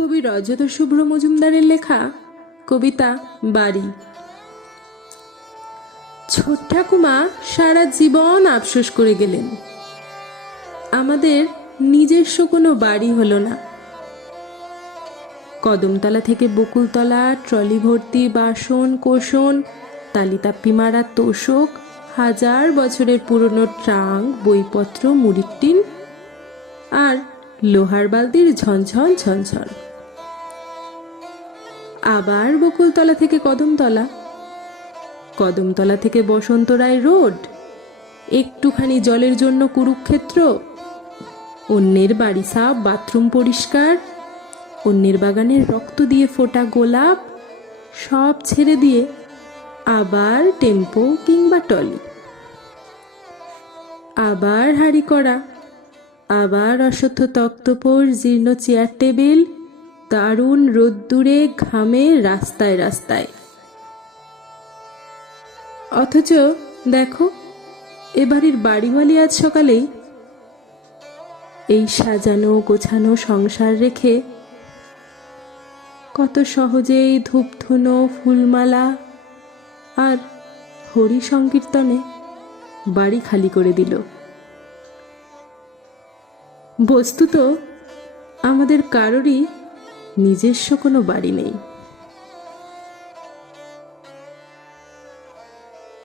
কবি রজত শুভ্র মজুমদারের লেখা কবিতা বাড়ি। ছোট ঠাকুমা সারা জীবন আফসোস করে গেলেন, আমাদের নিজস্ব কোনো বাড়ি হলো না। কদমতলা থেকে বকুলতলা ট্রলি ভর্তি বাসন কোসন, তালিতাপ্পি মারা তোষক, হাজার বছরের পুরনো ট্রাঙ্ক, বইপত্র, মুড়ির টিন আর লোহার বালতির ঝনঝন ঝনঝন। আবার বকুলতলা থেকে কদমতলা, কদমতলা থেকে বসন্ত রায় রোড, একটুখানি জলের জন্য কুরুক্ষেত্র, অন্যের বাড়ি সাফ, বাথরুম পরিষ্কার, অন্যের বাগানের রক্ত দিয়ে ফোটা গোলাপ, সব ছেড়ে দিয়ে আবার টেম্পো কিংবা টলি, আবার হাঁড়ি করা, আবার অশ্বত্থ তক্তপোষ, জীর্ণ চেয়ার টেবিল, দারুণ রোদ্দুরে ঘামে রাস্তায় রাস্তায়। অথচ দেখো, এবাড়ির বাড়িওয়ালি আজ সকালেই এই সাজানো গোছানো সংসার রেখে কত সহজেই ধূপধুনো, ফুলমালা আর হরি সংকীর্তনে বাড়ি খালি করে দিল। বস্তুত আমাদের কারোরই নিজস্ব কোনো বাড়ি নেই।